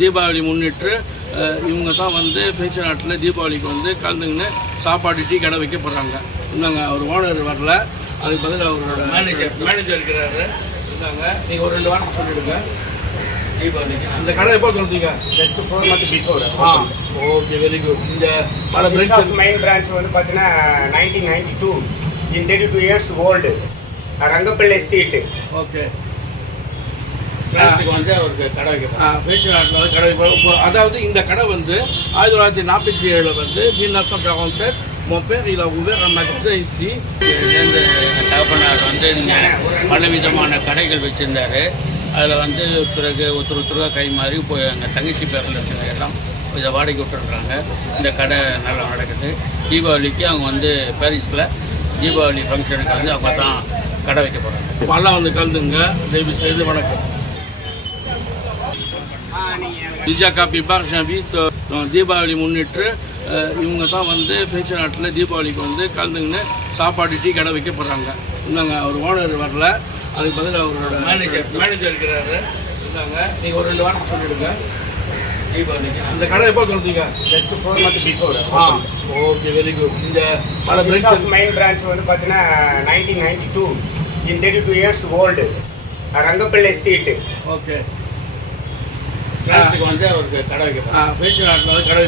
தீபாவளி முன்னிட்டு இவங்க தான் வந்து பேச்சு நாட்டில் தீபாவளிக்கு வந்து கலந்துக்கின்னு சாப்பாடு டீ கடை வைக்க போகிறாங்க இருந்தாங்க அவர் ஓனர் வரல. அதுக்கு பதில் அவரோட மேனேஜர் மேனேஜர் இருக்கிறாரு. இருந்தாங்க நீங்கள் ஒரு ரெண்டு வாரம் சொல்லிவிடுங்க தீபாவளிக்கு. இந்த கடை எப்போ திறந்தீங்க? Just four month before ah okay very good இந்த பல ஆஃப் மெயின் பிரான்ச் வந்து பார்த்தீங்கன்னா nineteen ninety two in thirty two years old Rangapillai street okay ஃப்ரான்ஸுக்கு வந்து அவருக்கு கடை வைக்க போகிறாங்க பேச்சு நாட்டில் வந்து கடை அதாவது இந்த கடை வந்து ஆயிரத்தி தொள்ளாயிரத்தி நாற்பத்தி ஏழில் வந்து மீனாசம் கான்செப்ட் மொப்பேர் இல்லை உபேர் நம்ம இசி இதுலேருந்து எங்கள் தகப்பனார் வந்து இங்கே பல விதமான கடைகள் வச்சுருந்தாரு. அதில் வந்து பிறகு ஒருத்தர் ஒருத்தராக கை மாறி இப்போ எங்கள் தங்கச்சி பேரில் இருக்கிற இடம். இதை வாடகை விட்டுருக்குறாங்க. இந்த கடை நல்லா நடக்குது. தீபாவளிக்கு அவங்க வந்து பாரிஸில் தீபாவளி ஃபங்க்ஷனுக்கு வந்து அவங்க தான் கடை வைக்க போகிறாங்க பல்லாம் வந்து கலந்துங்க. தயவு செய்து வணக்கம். விஜா காப்பி பார் வீத் தீபாவளி முன்னிட்டு இவங்க தான் வந்து பேச்சு நாட்டில் தீபாவளிக்கு வந்து கலந்துக்கின்னு சாப்பாடு டீ கடை வைக்க போகிறாங்க இருந்தாங்க அவர் ஓனர் வரல. அதுக்கு பதில் அவரோட Manager. மேனேஜர் இருக்கிறாரு. இருந்தாங்க நீங்கள் ஒரு ரெண்டு வாரம் சொல்லிவிடுங்க தீபாவளிக்கு. இந்த கடை எப்போ திறந்தீங்க? Just four month before ah okay very good இந்த பல பிரெஞ்ச் மெயின் பிரான்ச் வந்து பார்த்தீங்கன்னா nineteen ninety two in thirty two years old Rangapillai street okay ஃப்ரான்ஸுக்கு வந்து அவருக்கு கடை வைக்க போகிறாங்க பேச்சு நாட்டில் வந்து கடை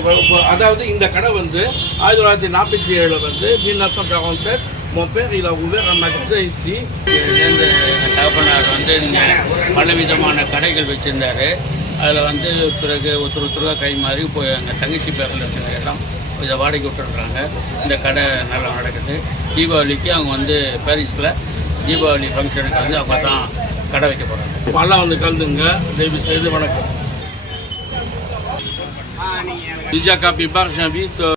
அதாவது இந்த கடை வந்து ஆயிரத்தி தொள்ளாயிரத்தி நாற்பத்தி ஏழில் வந்து மீனாசம் கான்செப்ட் மொப்பேர் இல்லை உபேர் நம்ம இசி இதுலேருந்து எங்கள் தகப்பனார் வந்து பல விதமான கடைகள் வச்சுருந்தாரு. அதில் வந்து பிறகு ஒருத்தர் ஒருத்தராக கை மாறி இப்போ எங்கள் தங்கச்சி பேரில் இருக்கிற இடம் இதை வாடகை விட்டுருக்குறாங்க. இந்த கடை நல்லா நடக்குது. தீபாவளிக்கு அவங்க வந்து பாரிஸில் தீபாவளி ஃபங்க்ஷனுக்கு வந்து அவங்க தான் கடை வைக்க போகிறாங்க பல்லாம் வந்து கலந்துங்க. தயவு செய்து வணக்கம். நீங்கள் விஜா காப்பி பார் வீத்